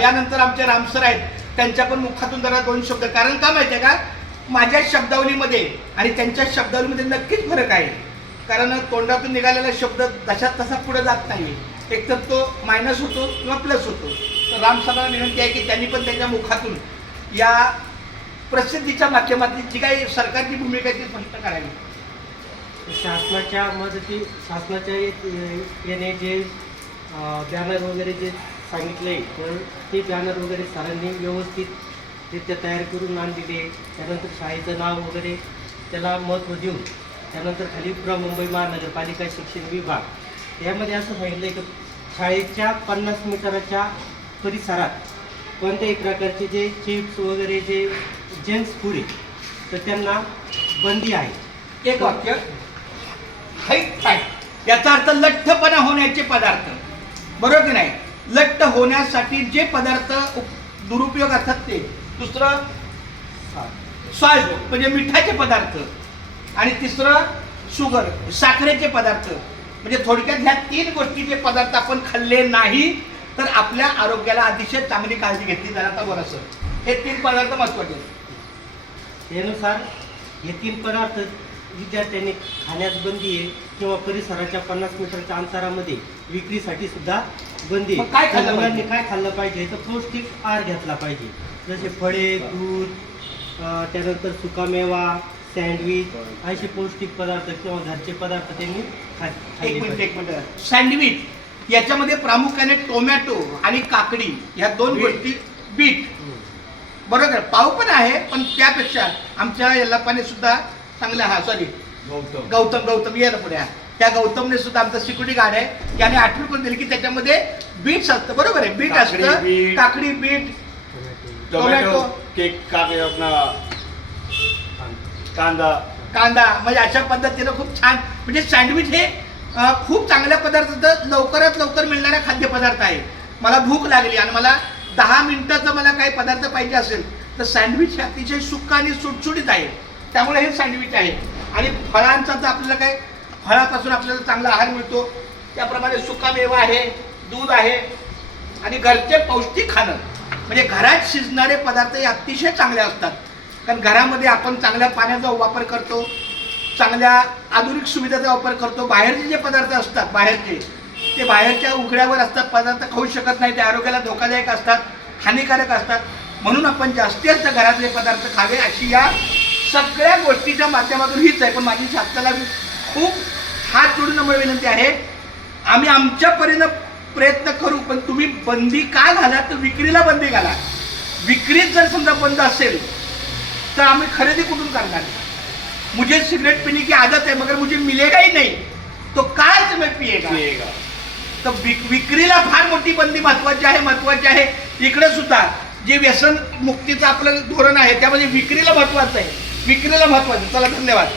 यानंतर आमचे रामसर आहेत, त्यांच्या पण मुखातून जरा 2 शब्द. कारण का माहिती आहे का, माझ्या शब्दावलीमध्ये आणि त्यांच्या शब्दावलीमध्ये नक्कीच फरक आहे. कारण तोंडातून निघालेला शब्द तशात तसा पुढे जात नाही, एकतर तो मायनस होतो किंवा प्लस होतो. तर रामसरांना विनंती आहे की त्यांनी पण त्यांच्या मुखातून या प्रसिद्धीच्या माध्यमातून जी काही सरकारची भूमिका आहे ती स्पष्ट करावी. शासनाच्या येणे जे बॅनर वगैरे जे सांगितले, तर ते बॅनर वगैरे सरांनी व्यवस्थितरित्या तयार करून आणलेले. त्यानंतर शाळेचं नाव वगैरे त्याला महत्त्व देऊन, त्यानंतर खाली मुंबई महानगरपालिका शिक्षण विभाग यामध्ये असं सांगितलं आहे की शाळेच्या 50 मीटरच्या परिसरात कोणत्याही प्रकारचे जे चिप्स वगैरे जे जेंट्स फूड आहे तर त्यांना बंदी आहे. एक वाक्य, याचा अर्थ लठ्ठपणा होण्याचे पदार्थ, बरोबर की नाही. लठ्ठ होण्यासाठी जे पदार्थ दुरुपयोग असतात ते. दुसरं सॉल्ट म्हणजे मिठाचे पदार्थ, आणि तिसरं शुगर साखरेचे पदार्थ. म्हणजे थोडक्यात ह्या 3 गोष्टीचे पदार्थ आपण खाल्ले नाही तर आपल्या आरोग्याला अतिशय चांगली काळजी घेतली जाणार. आता बरं सर, हे 3 पदार्थ महत्त्वाचे आहेत. त्यानुसार हे 3 पदार्थ विद्यार्थ्यांनी खाण्यास बंदी आहे किंवा परिसराच्या 50 मीटरच्या अंतरामध्ये विक्रीसाठी सुद्धा बंदी आहे. मुलांनी काय खाल्लं पाहिजे तर पौष्टिक आहार घेतला पाहिजे, जसे फळे, दूध, त्यानंतर सुकामेवा, सँडविच असे पौष्टिक पदार्थ किंवा घरचे पदार्थ त्यांनी एक मिनिट. सँडविच याच्यामध्ये प्रामुख्याने टोमॅटो आणि काकडी ह्या 2 गोष्टी, बीट, बरोबर. पाव पण आहे, पण त्यापेक्षा आमच्या यल्लापाने सुद्धा चांगला, गौतम या ना पुढे, त्या गौतमने सुद्धा आमचा सिक्युरिटी गार्ड आहे, त्याने आठवण करून दिली की त्याच्यामध्ये बीट्स असतं. बरोबर आहे, बीट असतं, काकडी, बीट, टोमॅटो, कांदा म्हणजे अशा पद्धतीनं खूप छान. म्हणजे सँडविच हे खूप चांगल्या पदार्थ, लवकरात लवकर मिळणारा खाद्यपदार्थ आहे. मला भूक लागली आणि मला 10 मिनिटाचा मला काही पदार्थ पाहिजे असेल तर सँडविच हे अतिशय सुक्क आणि सुटसुटीत आहे, त्यामुळे हे सँडविच आहे. आणि फळांचा तर आपल्याला काय, फळापासून आपल्याला चांगला आहार मिळतो, त्याप्रमाणे सुकामेवा आहे, दूध आहे, आणि घरचे पौष्टिक खाणं म्हणजे घरात शिजणारे पदार्थ हे अतिशय चांगले असतात. कारण घरामध्ये आपण चांगल्या पाण्याचा वापर करतो, चांगल्या आधुनिक सुविधाचा वापर करतो. बाहेरचे जे पदार्थ असतात बाहेरचे, ते बाहेरच्या उघड्यावर असतात पदार्थ, खाऊ शकत नाही, ते आरोग्याला धोकादायक असतात, हानिकारक असतात. म्हणून आपण जास्तीत जास्त घरातले पदार्थ खावे, अशी या सगळ्या गोष्टीच्या माध्यमातून हीच आहे. पण माझी शासनाला खूप हात जोडून नम्र विनंती आहे, आम्ही आमच्या परीनं प्रयत्न करू, पण तुम्ही बंदी का घाला तर विक्रीला बंदी घाला. विक्रीच जर समजा बंद असेल तर आम्ही खरेदी कुठून करणार. मुझे सिगरेट पीने की आदत है मगर मुझे मिलेगा ही नहीं, तो काय मैं पिएगा. तर विक्रीला फार मोठी बंदी महत्वाची आहे. इकडे सुद्धा जे व्यसन मुक्तीचं आपलं धोरण आहे त्यामध्ये विक्रीला महत्वाचं आहे. चला, धन्यवाद.